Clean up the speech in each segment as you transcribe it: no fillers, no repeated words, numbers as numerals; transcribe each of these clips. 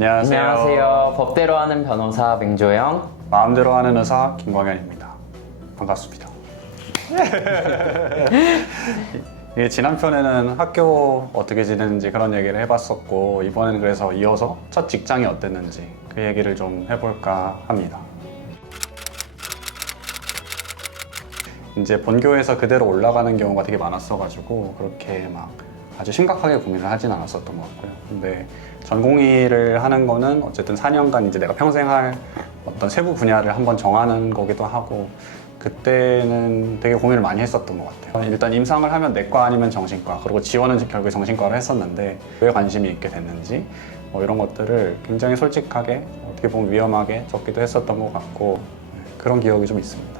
안녕하세요. 안녕하세요. 법대로 하는 변호사 맹조영. 마음대로 하는 의사 김광현입니다. 반갑습니다. 지난 편에는 학교 어떻게 지내는지 그런 얘기를 해봤었고, 이번에는 그래서 이어서 첫 직장이 어땠는지 그 얘기를 좀 해볼까 합니다. 이제 본교에서 그대로 올라가는 경우가 되게 많았어가지고 그렇게 막 아주 심각하게 고민을 하진 않았었던 것 같고요. 근데 전공의를 하는 거는 어쨌든 4년간 이제 내가 평생 할 어떤 세부 분야를 한번 정하는 거기도 하고, 그때는 되게 고민을 많이 했었던 것 같아요. 일단 임상을 하면 내과 아니면 정신과, 그리고 지원은 결국에 정신과로 했었는데 왜 관심이 있게 됐는지 이런 것들을 굉장히 솔직하게, 어떻게 보면 위험하게 적기도 했었던 것 같고, 그런 기억이 좀 있습니다.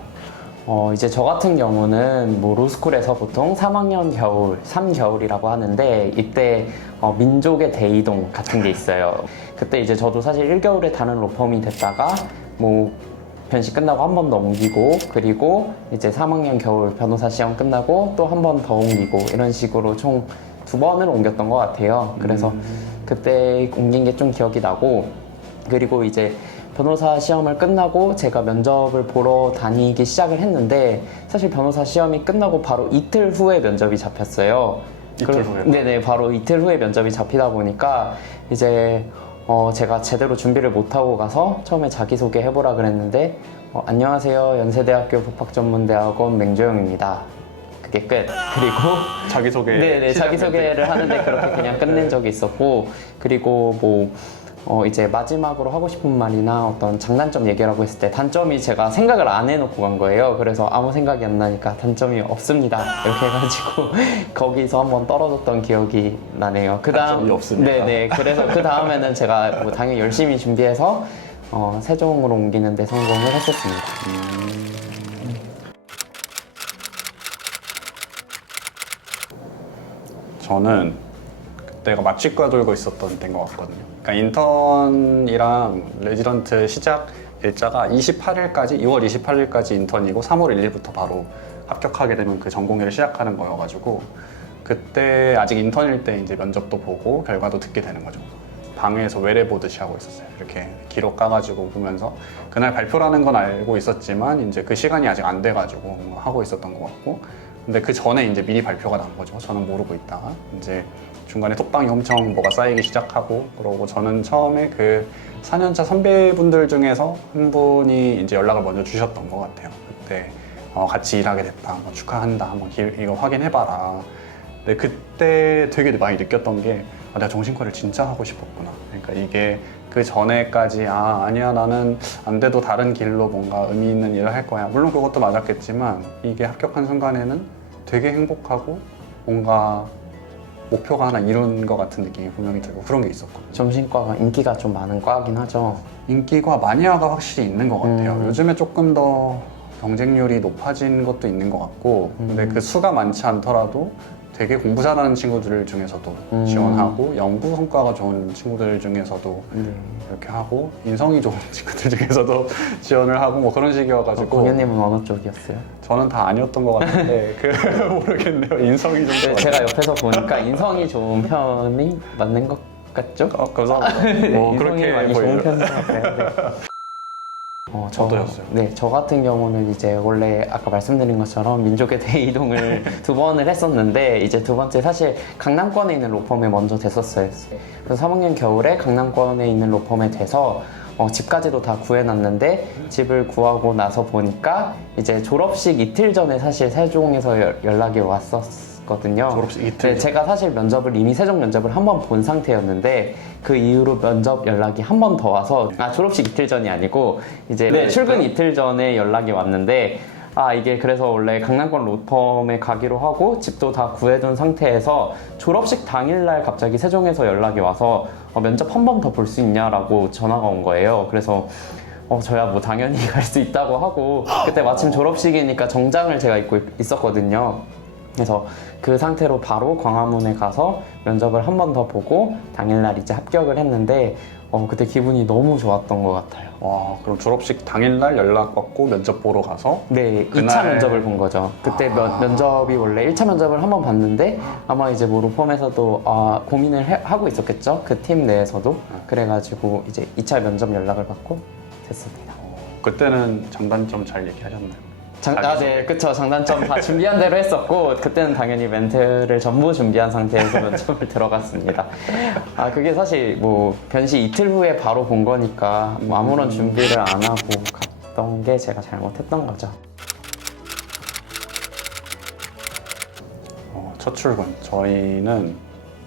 이제 저 같은 경우는 로스쿨에서 보통 3학년 겨울, 3겨울이라고 하는데, 이때 민족의 대이동 같은 게 있어요. 그때 이제 저도 사실 1겨울에 다른 로펌이 됐다가 변시 끝나고 한 번 더 옮기고, 그리고 이제 3학년 겨울 변호사 시험 끝나고 또 한 번 더 옮기고, 이런 식으로 총 2번을 옮겼던 것 같아요. 그래서 그때 옮긴 게 좀 기억이 나고, 그리고 이제 변호사 시험을 끝나고 제가 면접을 보러 다니기 시작을 했는데, 사실 변호사 시험이 끝나고 바로 이틀 후에 면접이 잡혔어요. 이틀 후에? 네네, 바로 이틀 후에 면접이 잡히다 보니까 이제 제가 제대로 준비를 못하고 가서 처음에 자기소개 해보라 그랬는데, 안녕하세요, 연세대학교 법학전문대학원 맹조영입니다. 그게 끝. 그리고 자기소개. 네네, 자기소개를 하는데 그렇게 그냥 끝낸 적이 있었고, 그리고 이제 마지막으로 하고 싶은 말이나 어떤 장단점 얘기라고 했을 때, 단점이 제가 생각을 안 해놓고 간 거예요. 그래서 아무 생각이 안 나니까 단점이 없습니다 이렇게 해가지고 거기서 한번 떨어졌던 기억이 나네요. 단점이 없습니다. 네네. 그래서 그 다음에는 제가 당연히 열심히 준비해서 세종으로 옮기는데 성공을 했었습니다. 저는 그때가 마취과 돌고 있었던 때인 것 같거든요. 그러니까 인턴이랑 레지던트 시작 일자가 28일까지, 2월 28일까지 인턴이고 3월 1일부터 바로 합격하게 되면 그 전공의를 시작하는 거여가지고, 그때 아직 인턴일 때 이제 면접도 보고 결과도 듣게 되는 거죠. 방에서 외래 보듯이 하고 있었어요. 이렇게 기록 까가지고 보면서, 그날 발표라는 건 알고 있었지만 이제 그 시간이 아직 안 돼가지고 하고 있었던 것 같고, 근데 그 전에 이제 미리 발표가 난 거죠. 저는 모르고 있다가 이제 중간에 톡방이 엄청 뭐가 쌓이기 시작하고, 그러고 저는 처음에 그 4년차 선배분들 중에서 한 분이 이제 연락을 먼저 주셨던 것 같아요. 그때 같이 일하게 됐다, 축하한다, 이거 확인해봐라. 근데 그때 되게 많이 느꼈던 게, 내가 정신과를 진짜 하고 싶었구나. 그러니까 이게 그 전에까지 아니야, 나는 안 돼도 다른 길로 뭔가 의미 있는 일을 할 거야. 물론 그것도 맞았겠지만, 이게 합격한 순간에는 되게 행복하고 뭔가 목표가 하나 이룬 것 같은 느낌이 분명히 들고, 그런 게 있었거든요. 정신과가 인기가 좀 많은 과긴 하죠. 인기가 마니아가 확실히 있는 것 같아요. 요즘에 조금 더 경쟁률이 높아진 것도 있는 것 같고, 근데 그 수가 많지 않더라도 되게 공부 잘하는 친구들 중에서도 지원하고, 연구 성과가 좋은 친구들 중에서도 이렇게 하고, 인성이 좋은 친구들 중에서도 지원을 하고, 그런 식이어가지고. 공연님은 어느 쪽이었어요? 저는 다 아니었던 것 같은데 모르겠네요. 인성이 좀 좋아요. 제가 옆에서 보니까 인성이 좋은 편이 맞는 것 같죠? 감사합니다. 인성이 그렇게 많이 보여요. 좋은 편인 것 같아요. 네. 어떠셨어요? 네, 저 같은 경우는 이제 원래 아까 말씀드린 것처럼 민족의 대이동을 2번을 했었는데, 이제 두 번째 사실 강남권에 있는 로펌에 먼저 됐었어요. 그래서 3학년 겨울에 강남권에 있는 로펌에 돼서 집까지도 다 구해놨는데, 집을 구하고 나서 보니까 이제 졸업식 이틀 전에 사실 세종에서 연락이 왔었거든요. 졸업식 이틀? 네, 제가 사실 면접을 이미 세종 면접을 한 번 본 상태였는데, 그 이후로 면접 연락이 한 번 더 와서, 졸업식 이틀 전이 아니고 이제 출근 이틀 전에 연락이 왔는데, 이게 그래서 원래 강남권 로펌에 가기로 하고 집도 다 구해둔 상태에서 졸업식 당일날 갑자기 세종에서 연락이 와서 면접 한 번 더 볼 수 있냐라고 전화가 온 거예요. 그래서 저야 당연히 갈 수 있다고 하고, 그때 마침 졸업식이니까 정장을 제가 입고 있었거든요. 그래서 그 상태로 바로 광화문에 가서 면접을 한 번 더 보고 당일날 이제 합격을 했는데, 그때 기분이 너무 좋았던 것 같아요. 와, 그럼 졸업식 당일날 연락받고 면접 보러 가서 네, 2차 그날- 면접을 본 거죠. 그때 면접이 원래 1차 면접을 한번 봤는데 아마 이제 뭐 로펌에서도 고민을 하고 있었겠죠. 그 팀 내에서도. 그래가지고 이제 2차 면접 연락을 받고 됐습니다. 그때는 장단점 잘 얘기하셨나요? 네, 그쵸. 장단점 다 준비한 대로 했었고, 그때는 당연히 멘트를 전부 준비한 상태에서 면접을 들어갔습니다. 그게 사실 뭐, 변시 이틀 후에 바로 본 거니까, 뭐 아무런 준비를 안 하고 갔던 게 제가 잘못했던 거죠. 첫 출근. 저희는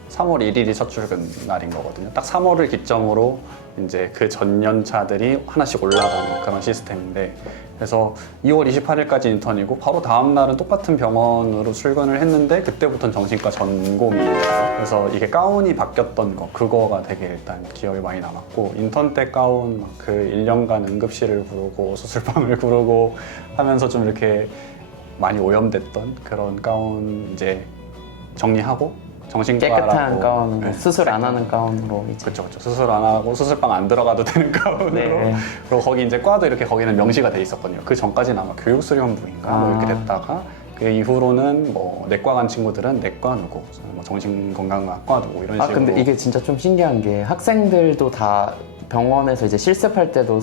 3월 1일이 첫 출근 날인 거거든요. 딱 3월을 기점으로 이제 그 전년차들이 하나씩 올라가는 그런 시스템인데, 그래서 2월 28일까지 인턴이고 바로 다음 날은 똑같은 병원으로 출근을 했는데 그때부터는 정신과 전공이었어요. 그래서 이게 가운이 바뀌었던 거, 그거가 되게 일단 기억에 많이 남았고, 인턴 때 가운 막 그 1년간 응급실을 구르고 수술방을 구르고 하면서 좀 이렇게 많이 오염됐던 그런 가운 이제 정리하고 정신과라고 깨끗한 가운으로, 네. 수술 안 하는 가운으로 이제. 그쵸. 수술 안 하고 수술방 안 들어가도 되는 가운으로. 네. 그리고 거기 이제 과도 이렇게 거기는 명시가 돼 있었거든요. 그 전까지는 아마 교육수련부인가 뭐 이렇게 됐다가 그 이후로는 뭐 내과 간 친구들은 내과 누구, 뭐 정신건강학과 누구 이런 식으로. 근데 이게 진짜 좀 신기한 게 학생들도 다 병원에서 이제 실습할 때도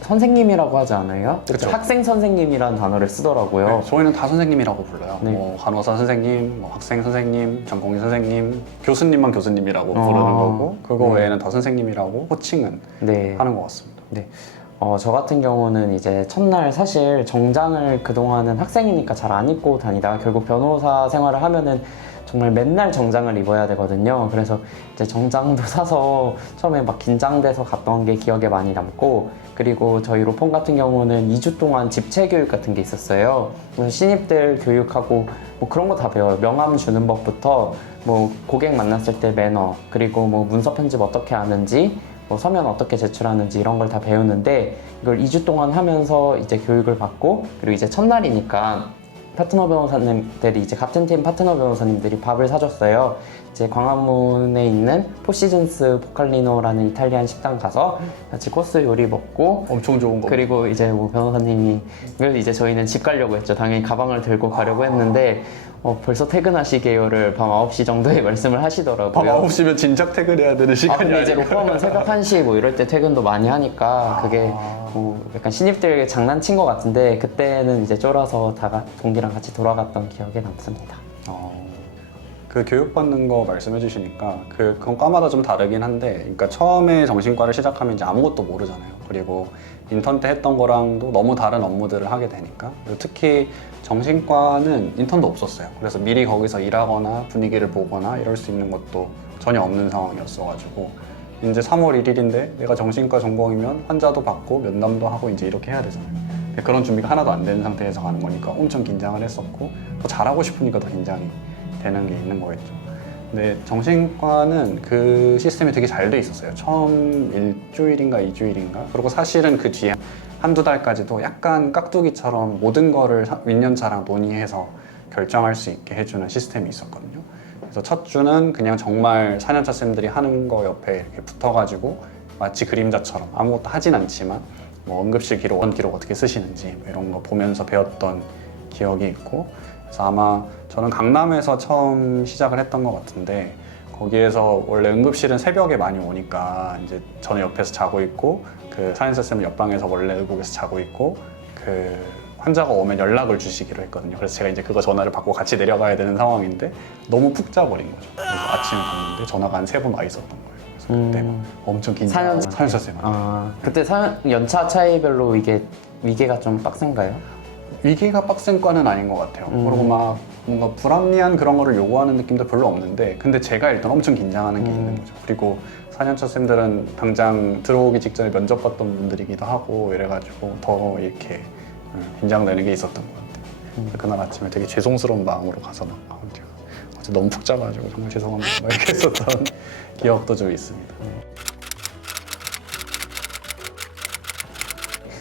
선생님이라고 하지 않아요? 그렇죠. 학생 선생님이라는 단어를 쓰더라고요. 네, 저희는 다 선생님이라고 불러요. 네. 뭐 간호사 선생님, 뭐 학생 선생님, 전공의 선생님, 교수님만 교수님이라고 부르는 거고, 그거 외에는 다 선생님이라고 호칭은 네. 하는 것 같습니다. 네. 저 같은 경우는 이제 첫날 사실 정장을 그동안은 학생이니까 잘 안 입고 다니다가 결국 변호사 생활을 하면은 정말 맨날 정장을 입어야 되거든요. 그래서 이제 정장도 사서 처음에 막 긴장돼서 갔던 게 기억에 많이 남고, 그리고 저희 로펌 같은 경우는 2주 동안 집체 교육 같은 게 있었어요. 그래서 신입들 교육하고 뭐 그런 거 다 배워요. 명함 주는 법부터 뭐 고객 만났을 때 매너, 그리고 뭐 문서 편집 어떻게 하는지, 뭐 서면 어떻게 제출하는지 이런 걸 다 배우는데, 이걸 2주 동안 하면서 이제 교육을 받고, 그리고 이제 첫날이니까 파트너 변호사님들이 이제 같은 팀 파트너 변호사님들이 밥을 사줬어요. 이제 광화문에 있는 포시즌스 보칼리노라는 이탈리안 식당 가서 같이 코스 요리 먹고, 엄청 좋은 거. 그리고 이제 뭐 변호사님이 이제 저희는 집 가려고 했죠. 당연히 가방을 들고 가려고 했는데 벌써 퇴근하시게요를 밤 9시 정도에 말씀을 하시더라고요. 밤 9시면 진작 퇴근해야 되는 시간이 근데 이제 아니니까. 로펌은 새벽 1시 뭐 이럴 때 퇴근도 많이 하니까 그게 뭐 약간 신입들 장난친 것 같은데, 그때는 이제 쫄아서 동기랑 같이 돌아갔던 기억에 남습니다. 그 교육받는 거 말씀해 주시니까 그건 과마다 좀 다르긴 한데, 그러니까 처음에 정신과를 시작하면 이제 아무것도 모르잖아요. 그리고 인턴 때 했던 거랑도 너무 다른 업무들을 하게 되니까. 그리고 특히 정신과는 인턴도 없었어요. 그래서 미리 거기서 일하거나 분위기를 보거나 이럴 수 있는 것도 전혀 없는 상황이었어가지고, 이제 3월 1일인데 내가 정신과 전공이면 환자도 받고 면담도 하고 이제 이렇게 해야 되잖아요. 근데 그런 준비가 하나도 안 된 상태에서 가는 거니까 엄청 긴장을 했었고, 더 잘하고 싶으니까 더 긴장이 되는 게 있는 거겠죠. 근데 정신과는 그 시스템이 되게 잘 돼 있었어요. 처음 일주일인가 2주일인가. 그리고 사실은 그 뒤에 한두 달까지도 약간 깍두기처럼 모든 거를 윗년차랑 논의해서 결정할 수 있게 해주는 시스템이 있었거든요. 그래서 첫 주는 그냥 정말 4년차 쌤들이 하는 거 옆에 이렇게 붙어가지고 마치 그림자처럼 아무것도 하진 않지만 뭐 응급실 기록, 기록 어떻게 쓰시는지 뭐 이런 거 보면서 배웠던 기억이 있고, 그래서 아마 저는 강남에서 처음 시작을 했던 것 같은데, 거기에서 원래 응급실은 새벽에 많이 오니까 이제 저는 옆에서 자고 있고, 그 사연사 쌤은 옆방에서 원래 의복에서 자고 있고, 그 환자가 오면 연락을 주시기로 했거든요. 그래서 제가 이제 그거 전화를 받고 같이 내려가야 되는 상황인데 너무 푹 자버린 거죠. 그래서 아침에 갔는데 전화가 한 3번 와 있었던 거예요. 그래서 그때 막 엄청 긴장. 사연사 쌤. 그때 연차 차이별로 이게 위계가 좀 빡센가요? 위기가 빡센 과는 아닌 것 같아요. 그리고 막 뭔가 불합리한 그런 거를 요구하는 느낌도 별로 없는데, 근데 제가 일단 엄청 긴장하는 게 있는 거죠. 그리고 4년차 쌤들은 당장 들어오기 직전에 면접 봤던 분들이기도 하고 이래가지고 더 이렇게 긴장되는 게 있었던 것 같아요. 그날 아침에 되게 죄송스러운 마음으로 가서 막 어제 너무 푹 자가지고 정말 죄송합니다 막 이렇게 했었던 기억도 좀 있습니다.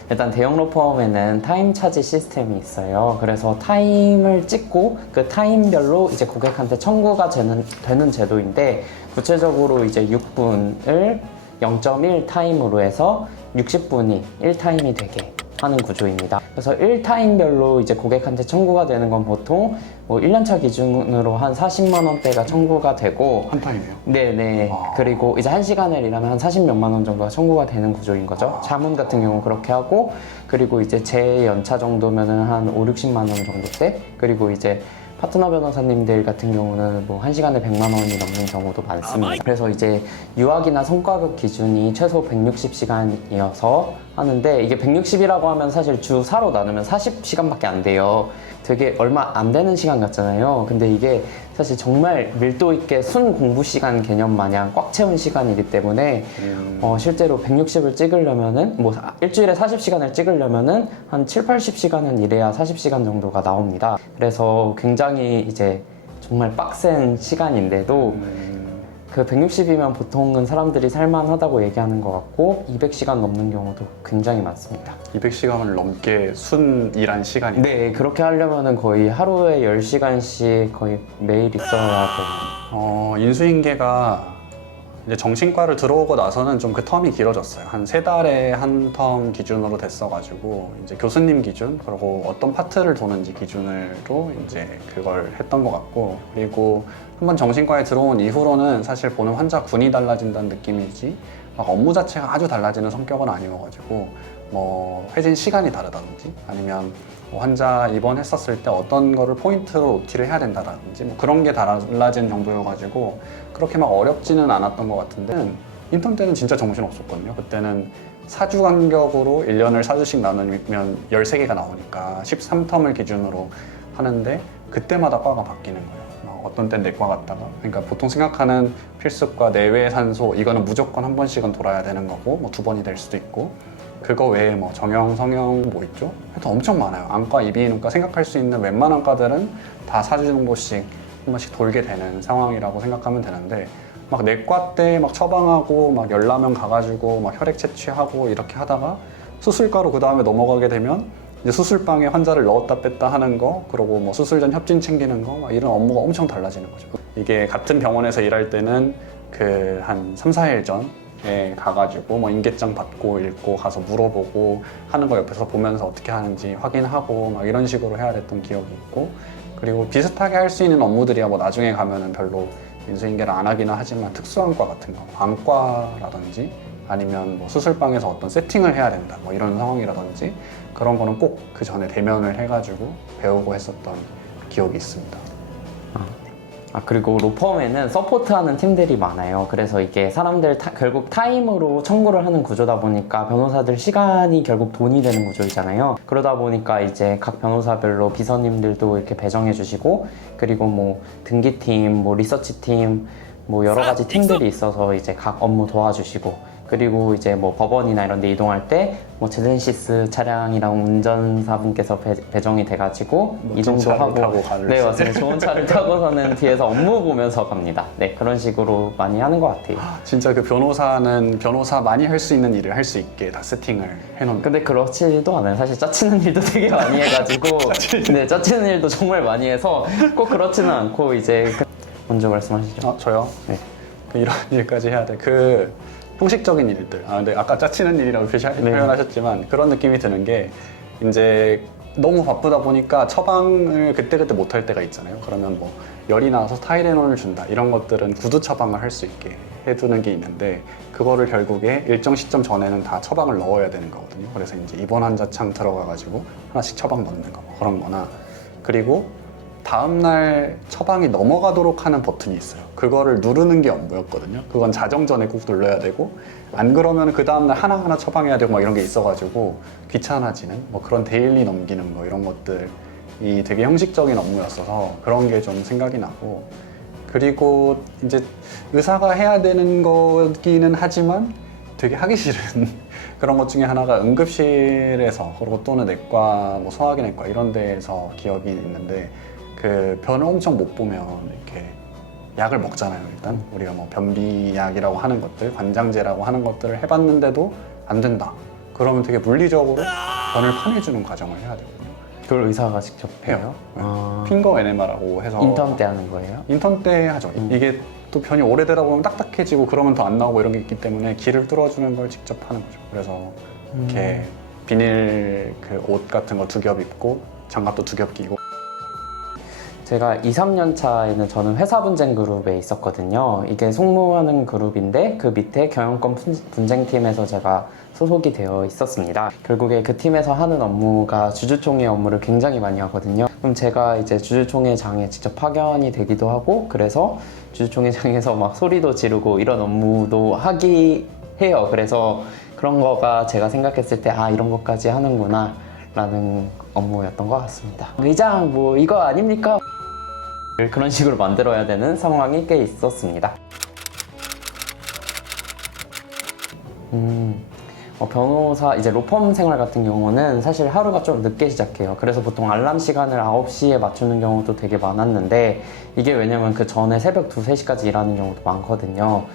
일단 대형 로펌에는 타임 차지 시스템이 있어요. 그래서 타임을 찍고 그 타임별로 이제 고객한테 청구가 되는 제도인데, 구체적으로 이제 6분을 0.1 타임으로 해서 60분이 1타임이 되게 하는 구조입니다. 그래서 1타임별로 이제 고객한테 청구가 되는 건 보통 뭐 1년차 기준으로 한 40만 원대가 청구가 되고 한 타임이요? 네네. 아. 그리고 이제 1시간을 일하면 한 40몇만 원 정도가 청구가 되는 구조인 거죠. 자문 같은 경우 그렇게 하고, 그리고 이제 제 연차 정도면은 한 5, 60만 원 정도대. 그리고 이제 파트너 변호사님들 같은 경우는 뭐 1시간에 100만 원이 넘는 경우도 많습니다. 그래서 이제 유학이나 성과급 기준이 최소 160시간이어서 하는데, 이게 160이라고 하면 사실 주 4로 나누면 40시간밖에 안 돼요. 되게 얼마 안 되는 시간 같잖아요. 근데 이게 사실 정말 밀도 있게 순 공부 시간 개념 마냥 꽉 채운 시간이기 때문에 실제로 160을 찍으려면은 뭐 일주일에 40시간을 찍으려면은 한 7, 80시간은 일해야 40시간 정도가 나옵니다. 그래서 굉장히 이제 정말 빡센 시간인데도 그 160이면 보통은 사람들이 살만하다고 얘기하는 것 같고 200시간 넘는 경우도 굉장히 많습니다. 200시간을 넘게 순 일한 시간이. 네, 그렇게 하려면은 거의 하루에 10시간씩 거의 매일 있어야 돼요. 인수인계가 이제 정신과를 들어오고 나서는 좀 그 텀이 길어졌어요. 한 3달에 한 텀 기준으로 됐어가지고 이제 교수님 기준, 그리고 어떤 파트를 도는지 기준으로 이제 그걸 했던 것 같고, 그리고 한번 정신과에 들어온 이후로는 사실 보는 환자 군이 달라진다는 느낌이지 막 업무 자체가 아주 달라지는 성격은 아니어가지고 뭐 회진 시간이 다르다든지 아니면 뭐 환자 입원했었을 때 어떤 거를 포인트로 OT를 해야 된다든지 뭐 그런 게 달라진 정도여가지고 그렇게 막 어렵지는 않았던 것 같은데, 인턴 때는 진짜 정신 없었거든요. 그때는 사주 간격으로 1년을 사주씩 나누면 13개가 나오니까 13텀을 기준으로 하는데 그때마다 과가 바뀌는 거예요. 막 어떤 땐 내과 갔다가, 그러니까 보통 생각하는 필수과 내외 산소 이거는 무조건 한 번씩은 돌아야 되는 거고 뭐 2번이 될 수도 있고, 그거 외에 뭐 정형, 성형 뭐 있죠? 하여튼 엄청 많아요. 안과, 이비인후과 생각할 수 있는 웬만한 과들은 다 4주 정도씩 한 번씩 돌게 되는 상황이라고 생각하면 되는데, 막 내과 때 막 처방하고 막 열나면 가가지고 막 혈액 채취하고 이렇게 하다가 수술과로 그 다음에 넘어가게 되면 이제 수술방에 환자를 넣었다 뺐다 하는 거, 그리고 뭐 수술 전 협진 챙기는 거, 막 이런 업무가 엄청 달라지는 거죠. 이게 같은 병원에서 일할 때는 그 한 3, 4일 전에 가가지고 뭐 인계장 받고 읽고 가서 물어보고 하는 거 옆에서 보면서 어떻게 하는지 확인하고 막 이런 식으로 해야 됐던 기억이 있고, 그리고 비슷하게 할 수 있는 업무들이야 뭐 나중에 가면은 별로 인수인계를 안 하기는 하지만 특수한 과 같은 거, 안과라든지 아니면 뭐 수술방에서 어떤 세팅을 해야 된다 뭐 이런 상황이라든지 그런 거는 꼭 그 전에 대면을 해가지고 배우고 했었던 기억이 있습니다. 그리고 로펌에는 서포트하는 팀들이 많아요. 그래서 이게 사람들 결국 타임으로 청구를 하는 구조다 보니까 변호사들 시간이 결국 돈이 되는 구조이잖아요. 그러다 보니까 이제 각 변호사별로 비서님들도 이렇게 배정해 주시고, 그리고 뭐 등기팀, 뭐 리서치팀, 뭐 여러 가지 팀들이 있어서 이제 각 업무 도와주시고, 그리고 이제 뭐 법원이나 이런 데 이동할 때 뭐 제네시스 차량이랑 운전사분께서 배정이 돼가지고 이동도 하고, 네 맞습니다. 좋은 차를 타고서는 뒤에서 업무 보면서 갑니다. 네, 그런 식으로 많이 하는 것 같아요. 진짜 그 변호사는 변호사 많이 할 수 있는 일을 할 수 있게 다 세팅을 해놓는. 근데 그렇지도 않아요. 사실 짜치는 일도 되게 많이 해가지고 네, 짜치는 일도 정말 많이 해서 꼭 그렇지는 않고 이제 먼저 말씀하시죠. 저요? 네. 이런 일까지 해야 돼. 그 형식적인 일들. 근데 아까 짜치는 일이라고 표현하셨지만 그런 느낌이 드는 게, 이제 너무 바쁘다 보니까 처방을 그때그때 못 할 때가 있잖아요. 그러면 뭐 열이 나서 타이레놀을 준다 이런 것들은 구두 처방을 할 수 있게 해두는 게 있는데, 그거를 결국에 일정 시점 전에는 다 처방을 넣어야 되는 거거든요. 그래서 이제 입원 환자 창 들어가가지고 하나씩 처방 넣는 거 그런 거나, 그리고 다음날 처방이 넘어가도록 하는 버튼이 있어요. 그거를 누르는 게 업무였거든요. 그건 자정 전에 꼭 눌러야 되고, 안 그러면 그 다음날 하나하나 처방해야 되고 막 이런 게 있어가지고 귀찮아지는 뭐 그런 데일리 넘기는 거 이런 것들이 되게 형식적인 업무였어서 그런 게 좀 생각이 나고, 그리고 이제 의사가 해야 되는 거기는 하지만 되게 하기 싫은 그런 것 중에 하나가 응급실에서, 그리고 또는 내과, 뭐 소화기 내과 이런 데에서 기억이 있는데, 그 변을 엄청 못 보면 이렇게 약을 먹잖아요. 일단 우리가 뭐 변비약이라고 하는 것들, 관장제라고 하는 것들을 해봤는데도 안 된다. 그러면 되게 물리적으로 변을 파내주는 과정을 해야 되거든요. 그걸 의사가 직접 해요? 해요. 핑거 에네마라고 해서 인턴 때 하는 거예요? 인턴 때 하죠. 이게 또 변이 오래되다 보면 딱딱해지고 그러면 더 안 나오고 이런 게 있기 때문에 길을 뚫어주는 걸 직접 하는 거죠. 그래서 이렇게 비닐 그 옷 같은 거 2겹 입고 장갑도 2겹 끼고. 제가 2, 3년 차에는 저는 회사 분쟁 그룹에 있었거든요. 이게 송무하는 그룹인데 그 밑에 경영권 분쟁팀에서 제가 소속이 되어 있었습니다. 결국에 그 팀에서 하는 업무가 주주총회 업무를 굉장히 많이 하거든요. 그럼 제가 이제 주주총회장에 직접 파견이 되기도 하고, 그래서 주주총회장에서 막 소리도 지르고 이런 업무도 하기 해요. 그래서 그런 거가 제가 생각했을 때 아, 이런 것까지 하는구나 라는 업무였던 것 같습니다. 의장 뭐 이거 아닙니까? 그런 식으로 만들어야 되는 상황이 꽤 있었습니다. 변호사, 이제 로펌 생활 같은 경우는 사실 하루가 좀 늦게 시작해요. 그래서 보통 알람 시간을 9시에 맞추는 경우도 되게 많았는데, 이게 왜냐면 그 전에 새벽 2, 3시까지 일하는 경우도 많거든요.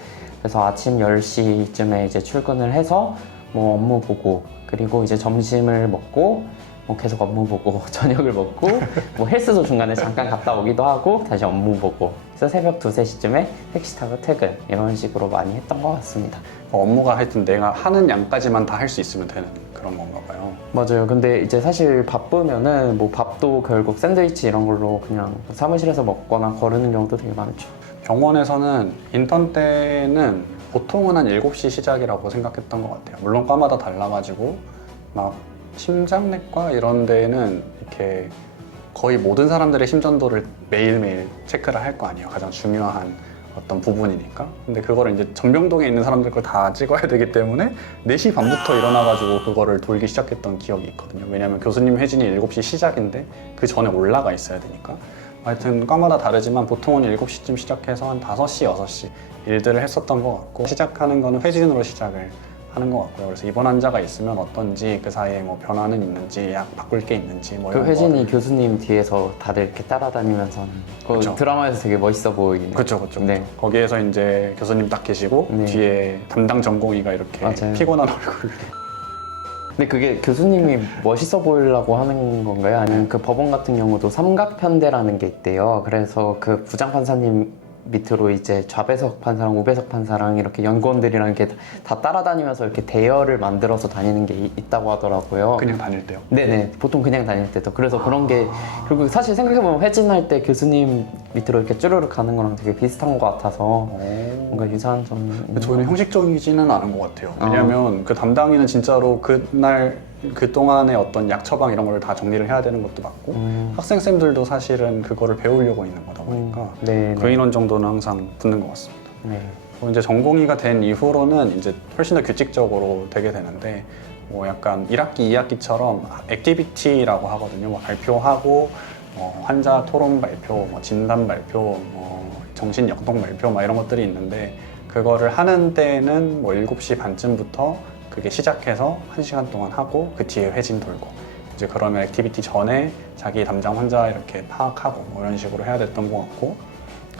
그래서 아침 10시쯤에 이제 출근을 해서 뭐 업무 보고, 그리고 이제 점심을 먹고, 뭐 계속 업무 보고, 저녁을 먹고, 뭐 헬스도 중간에 잠깐 갔다 오기도 하고, 다시 업무 보고. 그래서 새벽 2, 3시쯤에 택시 타고 퇴근, 이런 식으로 많이 했던 것 같습니다. 업무가 하여튼 내가 하는 양까지만 다 할 수 있으면 되는 그런 건가 봐요. 맞아요. 근데 이제 사실 바쁘면은 뭐 밥도 결국 샌드위치 이런 걸로 그냥 사무실에서 먹거나 거르는 경우도 되게 많죠. 병원에서는 인턴 때는 보통은 한 7시 시작이라고 생각했던 것 같아요. 물론 과마다 달라가지고 막 심장내과 이런 데는 이렇게 거의 모든 사람들의 심전도를 매일매일 체크를 할 거 아니에요. 가장 중요한 어떤 부분이니까. 근데 그거를 이제 전병동에 있는 사람들 걸 다 찍어야 되기 때문에 4시 반부터 일어나가지고 그거를 돌기 시작했던 기억이 있거든요. 왜냐면 교수님 회진이 7시 시작인데 그 전에 올라가 있어야 되니까. 하여튼 과마다 다르지만 보통은 7시쯤 시작해서 한 5시, 6시 일들을 했었던 것 같고, 시작하는 거는 회진으로 시작을 하는 것 같고요. 그래서 입원 환자가 있으면 어떤지, 그 사이에 뭐 변화는 있는지, 약 바꿀 게 있는지 뭐 그 이런 회진이 거를. 교수님 뒤에서 다들 이렇게 따라다니면서 그 그쵸. 드라마에서 되게 멋있어 보이긴 해요. 그렇죠, 그렇죠. 네. 거기에서 이제 교수님 딱 계시고 네. 뒤에 담당 전공의가 이렇게 맞아요. 피곤한 얼굴로. 근데 그게 교수님이 멋있어 보이려고 하는 건가요? 아니면 그 법원 같은 경우도 삼각편대라는 게 있대요. 그래서 그 부장판사님 밑으로 이제 좌배석 판사랑 우배석 판사랑 이렇게 연구원들이랑 이렇게 다 따라다니면서 이렇게 대열을 만들어서 다니는 게 있다고 하더라고요. 그냥 다닐 때요. 네네, 보통 그냥 다닐 때도. 그래서 그런 게, 그리고 사실 생각해보면 회진할 때 교수님 밑으로 이렇게 쭈르륵 가는 거랑 되게 비슷한 것 같아서 뭔가 유사한 점이 있는 저는 형식적이지는 않은 것 같아요. 왜냐면 그 담당인은 진짜로 그날 그동안의 어떤 약 처방 이런 걸 다 정리를 해야 되는 것도 맞고, 학생쌤들도 사실은 그거를 배우려고 있는 거다 보니까 네, 그 인원 정도는 항상 붙는 것 같습니다. 네. 그리고 이제 전공의가 된 이후로는 이제 훨씬 더 규칙적으로 되게 되는데, 뭐 약간 1학기, 2학기처럼 액티비티라고 하거든요. 뭐 발표하고, 환자 토론 발표, 뭐 진단 발표, 뭐 정신 역동 발표, 막 이런 것들이 있는데, 그거를 하는 때는 뭐 7시 반쯤부터 그게 시작해서 1시간 동안 하고, 그 뒤에 회진 돌고, 이제 그러면 액티비티 전에 자기 담당 환자 이렇게 파악하고 뭐 이런 식으로 해야 됐던 것 같고,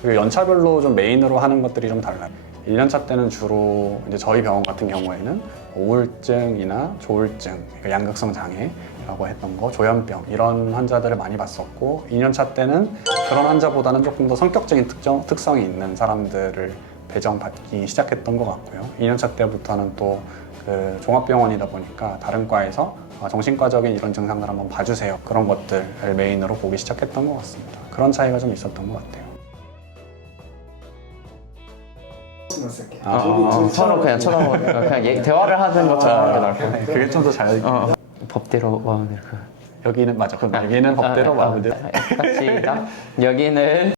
그리고 연차별로 좀 메인으로 하는 것들이 좀 달라요. 1년차 때는 주로 이제 저희 병원 같은 경우에는 우울증이나 조울증, 그러니까 양극성 장애라고 했던 거, 조현병 이런 환자들을 많이 봤었고, 2년차 때는 그런 환자보다는 조금 더 성격적인 특성이 있는 사람들을 배정받기 시작했던 것 같고요. 2년차 때부터는 또 그 종합병원이다 보니까 다른 과에서 정신과적인 이런 증상들 한번 봐주세요. 그런 것들을 메인으로 보기 시작했던 것 같습니다. 그런 차이가 좀 있었던 것 같아요. 서로 그냥 쳐다보고 그냥 대화를 하는 것처럼 하는 게 나을 것 같아요. 그게 좀 더 잘. 법대로 마음대로. 여기는 맞아. 여기는 법대로 마음대로. 시작. 여기는